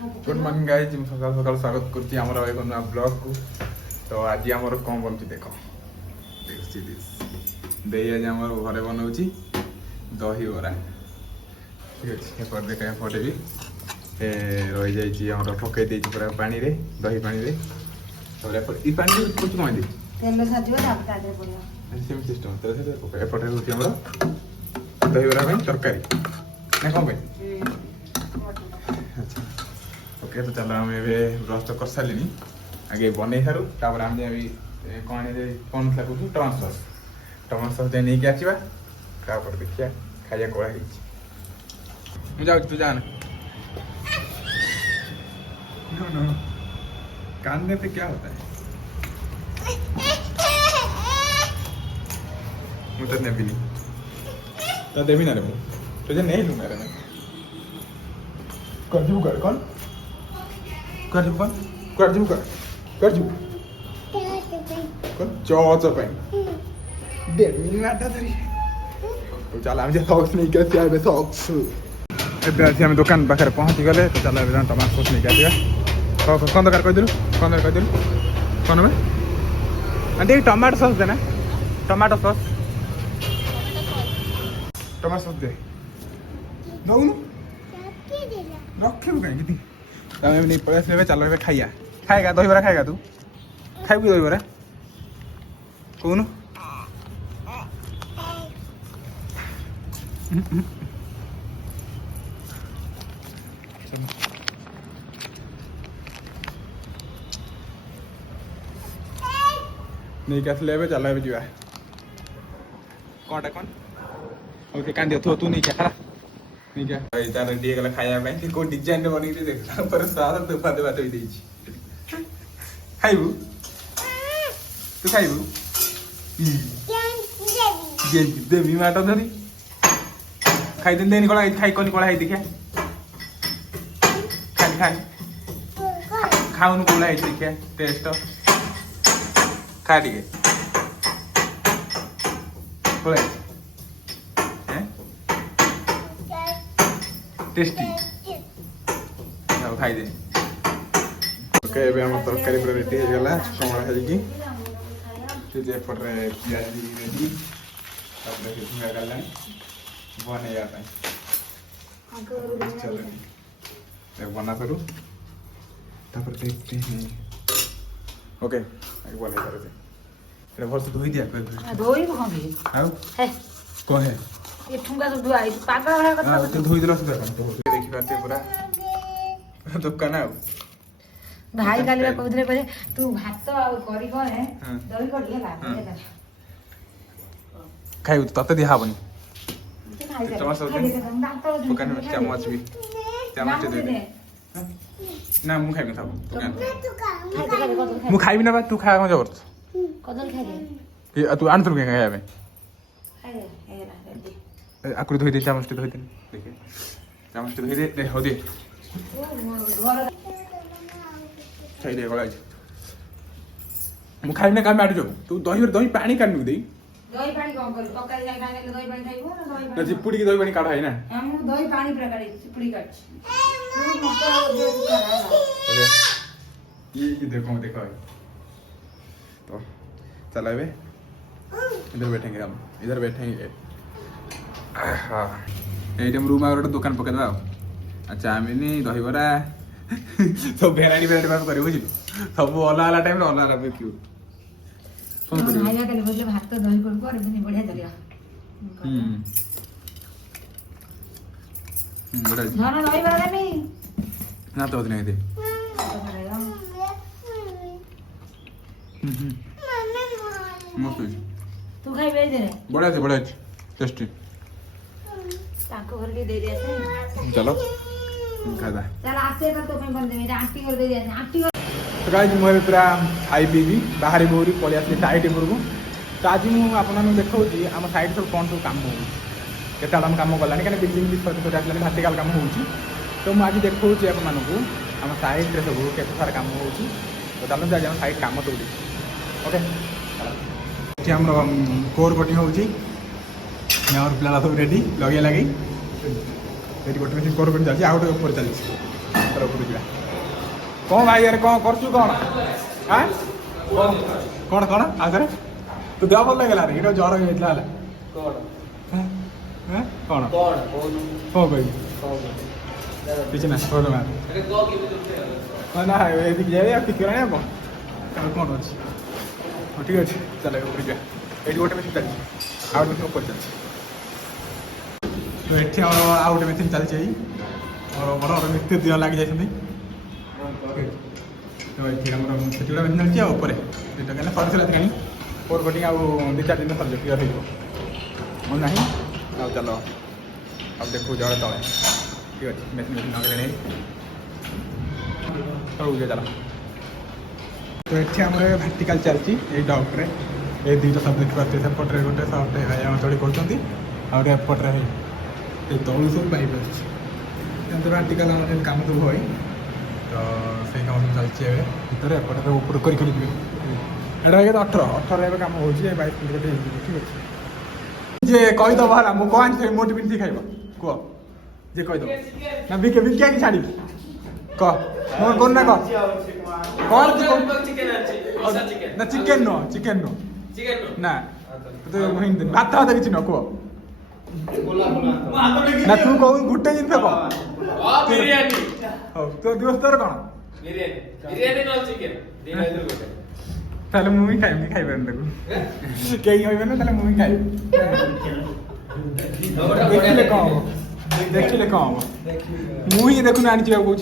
Good morning guys सकाल सकाल स्वागत करছি ଆମର ଏକ ନୂଆ ବ୍ଲଗ କୁ ତ ଆଜି ଆମର କଣ ବନୁଛି ଦେଖ ଦେଇ ଆଜି ଆମର ଘରେ ବନଉଛି ଦହି ବରା ଠିକ ଅଛି ଏପଟେ ଦେଖ ଏପଟେ ବି ରହିଯାଇଛି ଆମର ପକେଇ ଦେଇଛି ପୁରା ପାଣିରେ ଦହି ପାଣିରେ ଏଇ ପାଣିରେ କିଛି କଣ ଦେଇଛି ତେଲ ସାଜିବ ତାପରେ ତା ଦେହରେ ପଡ଼ିବ ସେମିତି ସିଷ୍ଟମ ଏପଟେ ହେଉଛି ଆମର ଦହିବରା ପାଇଁ ତରକାରୀ ନା କ'ଣ ପାଇଁ ଆଚ୍ଛା ओके तो चलो आम ब्रश तो कर सारे आगे बन सारू तापर आम कौन कौन लगुच टमाटो सस नहीं आसवा तापर देखिए खाया कड़ा मुझे जाऊँ तू जाना कानने पे क्या होता है मुझे भी नहीं तो देवी ना रे तुझे नहीं लूंगा रे मैं कर दू कर कौन कर दू कौन कर दू कर दू कौन चौच पे देवी ना आटा धरी तो चला हम जे सॉक्स नहीं के आबे सॉक्स एबे आसी हम दुकान पाखर पहुंची गले तो चला एबे टमाटो सॉस नहीं के आसीबा कौन दरकार कह दिलु कौन में आंटी टमाटो सॉस देना टमाटो सॉस दे दउनु रखे कहीं नहीं पड़े चलो खाइया खाएगा दही बरा खाएगा तू खाइबू दही बरा कौन नहीं क्या चलो ए जा कौन ओके कांदी तू नहीं क्या खरा नहीं क्या तार रेडी गला खाया पे को डिजाइन रे बनी देख पर सारा दुफा दुफा तो देई खाइबू तू खाइबू जे देवी माटा धरी खाई दिन देनी कोला खाई कोनी कोला है देखिया खाई खाउन कोला है देखिया टेस्ट खा दिए कोला टेस्टी जाओ खाई दे ओके एबे हम तरकारी पूरा रेडी हो गला कमला खाई की जे पटरे प्याज भी रेडी अपने के धुआ गला बने जाता है चलो एक बना करूं तापर देखते हैं ओके एक बना करते रे भर से धोई दिया धोई कौन हां है को है ये ठुंगा सब धुआ है पागल वाला हां तो धोई दिला सुधा तो देखि पाते पूरा दुकान आ भाई काली बा कहथले परे तू भात आ करी को है दही कर ले खाइबू तो तते दिहा बनी खाई दे टमाटर सॉस दुकान में चम्मच भी चम्मच दे दे ना मु खाइबे सब दुकान मु खाइबे ना बा तू खा जबर कदल खाई दे ये तू आन तो के खाइबे खाई दे रेडी आकुर धोई दे चम्मच धोई दे देखिए चम्मच धोई दे हो दे खाई दे गला मु खाइबे काम आडि जो तू दही पानी काढनु दे दही पानी कौन कर तकाई जाय खाने दही पानी खाइबो ना दही ना चिपुड़ी की दही पानी काढा है ना हम दही पानी प्रकार चिपुड़ी काट ये देखो तो चला बे इधर बैठेंगे हम इधर बैठेंगे हाँ ये रूम आगे गोटे दुकान पकड़ चाउमिन दही बरा सब भेराइटी भाव कर बुझल सब अलग अलग टाइम अलग अलग क्यों भाइया के बदले भात दही कर बढ़िया चलिया धन दही बरा नहीं ना तो नहीं दे तू खाई बेच दे बड़ा टेस्टी ताको घर के दे दिया चलो खादा चल आसे तो पे बन दे मेरे आंटी कर दे दिया आंटी तो गाइस मु पूरा खाई पीबी बाहर बोरी पळि आसली साइड मुरगु तो आज मु आपन देखौ जी हम साइड सब कोन सब काम हो केता हम काम गलानी कने बिल्डिंग भी छोटे छोटे आसलानी भार्टिकल काम होउची तो मु आज देखौ जी आपन मानकु हम साइड रे सब केता सारा काम होउची तो चलो जा हम साइड काम तो ओके एठी हम कोर कटिंग होउची और पिला सब रेडी लगे लगे गोटे मशीन कर आउट ऊपर चलती चलो ऊपर जा कौन भाई यार कौन करछु कौन हां कौन कौन आगरे तू देह भल लागला रे इटा ज्वर हेतला हला कौन हां कौन कौन कौन भाई पीछे ना फोटो मार अरे को की भी ना है ये दिख जाए आप किरा है कौन ଅଛି ହଁ ଠିକ୍ ଅଛି ଚାଲ ଉପରକୁ ଯିବା ଏଇଠି ଗୋଟେ ମେସିନ୍ ଚାଲିଛି ଆଉ ଗୋଟେ ମେସିନ୍ ଉପରେ ଚାଲିଛି ତ ଏଠି ଆମର ଆଉ ଗୋଟେ ମେସିନ୍ ଚାଲିଛି ଏଇ ଆମର ବଡ଼ ବଡ଼ ମିସ୍ତ୍ରୀ ଦିନ ଲାଗି ଯାଇଛନ୍ତି ତ ଏଠି ଆମର ସେଠି ଗୋଟେ ମେସିନ୍ ଚାଲିଛି ଆଉ ଉପରେ ଦୁଇଟା କାହିଁକିନା ସରିଥିଲା କାହିଁ ଫୋର୍ କୋଟିଂ ଆଉ 2-4 ଦିନ ସରିଯିବ କ୍ଲିୟର୍ ହେଇଯିବ ମୁଁ ନାହିଁ ଆଉ ଚାଲ ଆଉ ଦେଖୁ ଯାଅ ତଳେ ଠିକ୍ ଅଛି ମେସିନ୍ ଲଗେଇଲେଣି ତଳକୁ ଚାଲ तो ये आम भार्टिकाल चलती डॉक्टर ये दुईटा सब देखिए सेपटे गोटे सबटे व्यायाम चढ़ी करपटे तलू सब पाइप आते भार्टिकाल कम सब हुए तो से कम सब चलती भितर एपटे तो ऊपर कर 18 कम हो 22 ठीक अच्छे जे कहीदब है मुझे कौन मोटी पिंटी खाइब कह जे कहीदब ना बिके बिकिया कि छाड़ी कह मोर कौन ना कह कौन ना चिकेन नो ना तो हिंदी भात हाथ किसी न कह ना तू कह गोटे जिन कह तो दिवस तोर कौन ताले मुझे खाइबी खाइबे देखो कहीं खाइबे ना ताले मुझे खाइबी देखिले कौन मुझे देखु ना आनी कहूँ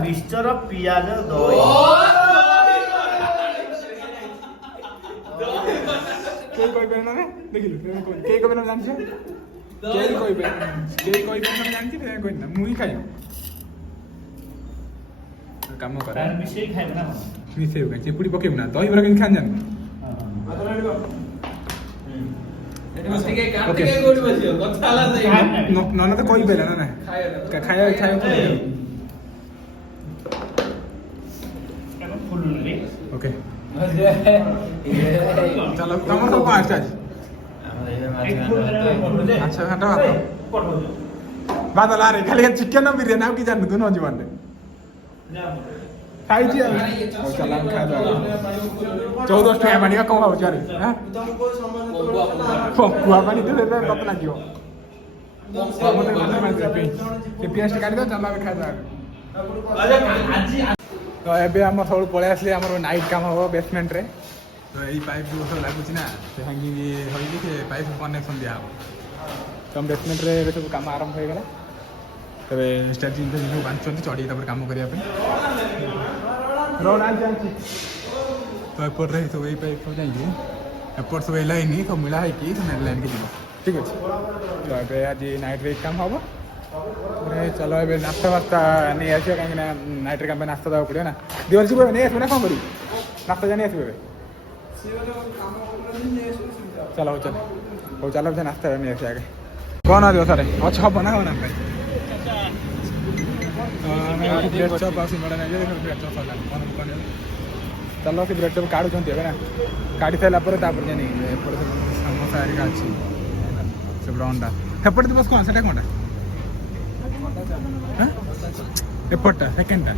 मिक्सचर पियाज दही केही कहबे ना देखिलु केही कहबे ना जानछ केही कहबे ना जानछ ते कोइ ना मुई खाइ काम कर तार मिसई खाइबे ना मिसई हो चिपुडी पकेब ना दही बरा किन खान जान ओके न तो कोई बेला ना खाया ओके चलो तमर तो पांच आज अच्छा घंटा बात ला रे खाली चिकन और बिरयानी आप की जान दोनों जीवन रे खाई जी चला खा दो 14 टका पानी का कम हो जा रे हां कुआ पानी तो दे कत लागियो के पेस्ट काट दो चला खा दो तो एबे हम सब पळे आसले हमर नाइट काम हो बेसमेंट रे तो यही पाइप जो सब लागुच ना से हैंगिंग होइली के पाइप कनेक्शन दिया हो तो हम बेसमेंट रे सब काम आरंभ हो गेला तबे स्टार्टिंग से जो बांचंती चढ़ी तब काम करिया पे रोड आ जांची तो ऊपर रे तो यही पाइप हो जाई ऊपर सब लाइन ही तो मिला है कि तो लाइन के दिबो ठीक अछि तो एबे आज नाइट रे काम होबो चलो ए नाश्ता वास्ता नहीं आसे कहीं नाइट काम पे नाश्ता देवा पड़े ना दिवस जी नहीं आसबे ना कौन करी नाश्ता जानी आसबे चलो चलो हो चलो नाश्ता नहीं आसे आगे कौन आ दिवस रे अच्छा बना हो ना भाई ब्रेड चॉप आसी मडा नहीं ब्रेड चॉप वाला कौन चलो कि ब्रेड चॉप काढु छंती है ना काढी साइला पर तापर जानी एपड़ समोसा आरिका अछि सब रंडा एपड़ दिवस कौन सेटा कोनटा एपटा सेकेंडटा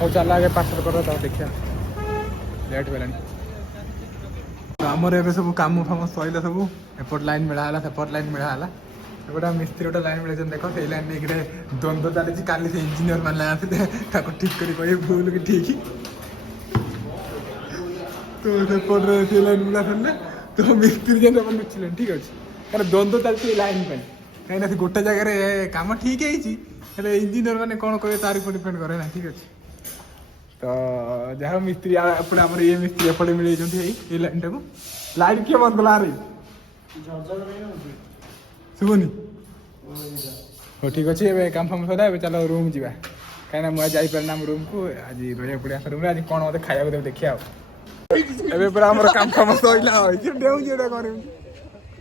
हो चल आगे पार्सल कर तो देखिया लेट बेलानी आमर एबे सब काम फाम सइला सब एपट लाइन मिला हला सेपट लाइन मिला हला एबडा मिस्त्री ओटा लाइन मिले देखो से लाइन ने इकडे द्वंद्व चली काली से इंजीनियर मान लाया थे ताको ठीक करी कोई भूल की ठीक तो सेपट रे से लाइन मिला फले तो मिस्त्री जन अपन मिछले ठीक अछि कारण द्वंद्व चलती लाइन पे कहीं ना गोटे जगह काम ठीक है इंजीनियर मैंने कौन कहे तार ऊपर डिपेंड करे ना ठीक अच्छे तो जहाँ मिस्त्री एपटे आम ये मिस्त्री एपटे मिले ये लाइन टाक लाइट किए बंद कला रे शुभुनि हो ठीक अच्छे काम फाम सदा चलो रूम जावा कहीं मुझे जापर ना रूम को आज रहा पड़े रूम आज कौन मत खाया देखिए पूरा काम फाम सैला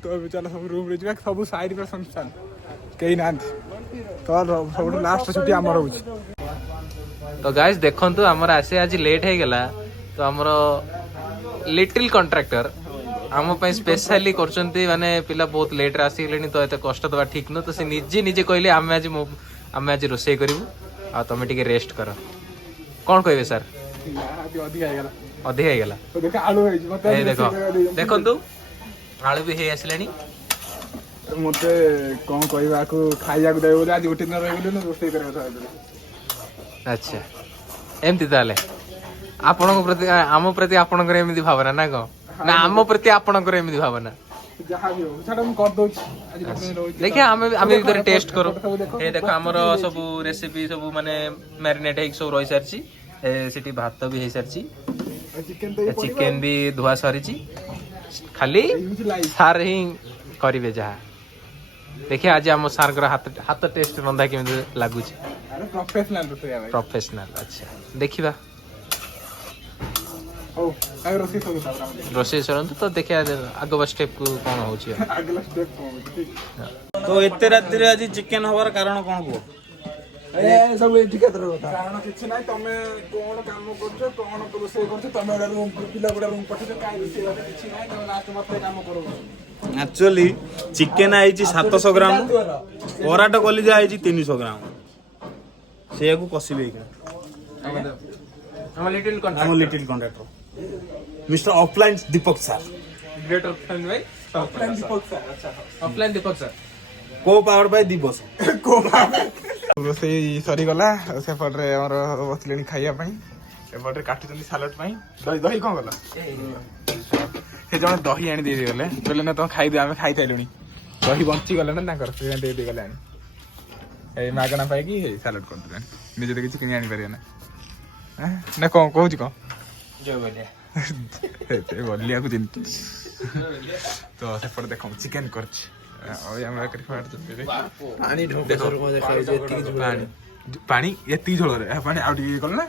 तो अभी चलो सब रूम रे सब साइड पर संस्थान कहीं ना तो सब लास्ट छुट्टी आमर हो तो गाइस देखंतु हमर आसे आज लेट हे गेला तो हमर लिटिल कॉन्ट्रैक्टर आम स्पेशली करछंती माने पिला बहुत लेट रे आसी गेलेनी तो एते कष्ट दवा ठीक न तो से निजे निजे कहले आमे आज रोसे करिवु आ तमे टिके रेस्ट कर कोन कहबे सर अधिक है गेला ए देखो देखंतु आलू भी हे आसलेनी मते कौन कहबा को खाइया को देबो आज उठी न रह गेलु रोसे करे था अच्छा एमती ताले आपन प्रति आम प्रति आपन एमती भावना ना को ना आम प्रति आपन एमती भावना जहां भी हो छाड़ हम कर दो आज देखिए आमे इधर टेस्ट करो ए देखो हमर सब रेसिपी सब माने मैरिनेट हे सब रहि सारची सेठी भात भी हे सारची चिकन भी धुआ सरीची खाली सार ही करिवे जहा देखिए आज हम सार कर हाथ टेस्ट रंधा केमि लागु छी अरे प्रोफेशनल अच्छा देखिबा ओ आइ रोसे सब ताबरा रोसे सरंत तो देखिए आगो स्टेप को कोन होची अगला स्टेप कोन ठीक तो एते राति रे आज चिकेन हवार कारण कोन को ए सब ठीक है तरह कारण किछ नै तमे कोन काम करछो कोन रोसे करछो तमे ओडा रूम पिला गोडा रूम पठितो काई रोसे किछ नै तमे लास्ट मते काम करो एक्चुअली चिकेन आइची 700 ग्राम पराटो कलिजा आइची 300 ग्राम से को कसिबे कि हम लिटिल हम लिटिल कॉन्ट्रैक्टर मिस्टर ऑफलाइन दीपक सर ग्रेट ऑफलाइन भाई ऑफलाइन दीपक सर अच्छा ऑफलाइन दीपक सर को पावर बाय दिवस को रोसे सरी गला से पटरे हमर बसलेनी खाइया पई ए पटरे काटुचंदी सालाड पई दही दही कोन गला से जण दही आनी दे गले बोले ना तो खाइ दे आमे खाइ थाइलुनी दही बंची गले ना ताकर से दे दे गले ए मागना पाई कि हे सालाड कोन दे निजे देखि चिकन आनी परिया ना ना कोन कहू छी कोन जो बोले ते बोलिया को चिंत तो से पर देखो चिकन करछ और हमरा कर फाड़ दे पानी ढोकर को देखाइ जे ती झोल पानी एती झोल रे पानी आउट कर ना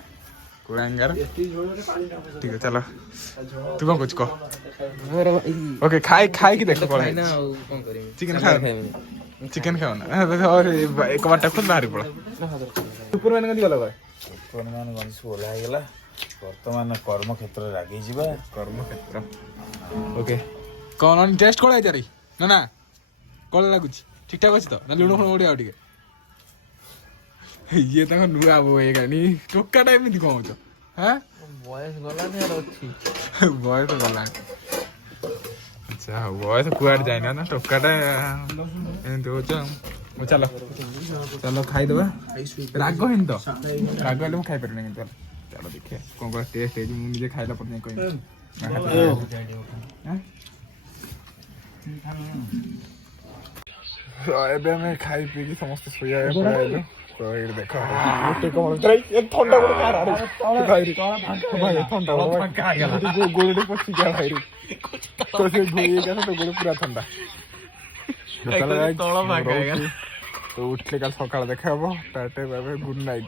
कोरांगार एती झोल रे पानी ढोकर ठीक है चलो तू कोन कुछ कह ओके खाई की देखो पड़ा ना कोन करी चिकन खाओ ना और एक बार टक बाहर पड़ा सुपर मैन गंदी गला भाई कोनमान गंस बोला गेला वर्तमान कर्म क्षेत्र रागी जिबा कर्म क्षेत्र ओके कौन टेस्ट कोला जारी ना ना कोला लागुची ठीक ठाक अछि तो ना लुण फुण ओडिया उटिके ये ताको नुआ बो ए गानी टोका टाइम दी कहू तो हैं बॉयस गला ने अछि बॉयस गला अच्छा बॉयस कुआड जाय ना टोकाटा एन तो चलो चलो खाई दबा राग हिन तो राग ले खाई परने चलो चलो देखिए कोन कोन टेस्ट है मु निजे खाइला पर नहीं कोई एबे मैं खाई पी की समस्त सोया है तो ये देखो गोटे कमल तराई ए ठंडा गोटे कार आ रे भाई रे भाई ठंडा गोटे आ गया जो गोलडी पसी गया भाई रे तो से धोई गया तो गोटे पूरा ठंडा तोला भाग गया तो उठले कल सकाळ देखाबो टाटे बाबे गुड नाइट।